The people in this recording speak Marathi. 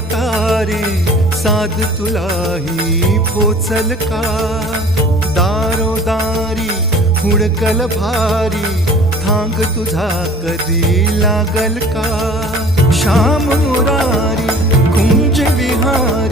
तारे साध तुलाही पोचल का? दारोदारी हुडकल भारी थांग तुझा कधी लागल का? श्याम मुरारी कुंज विहारी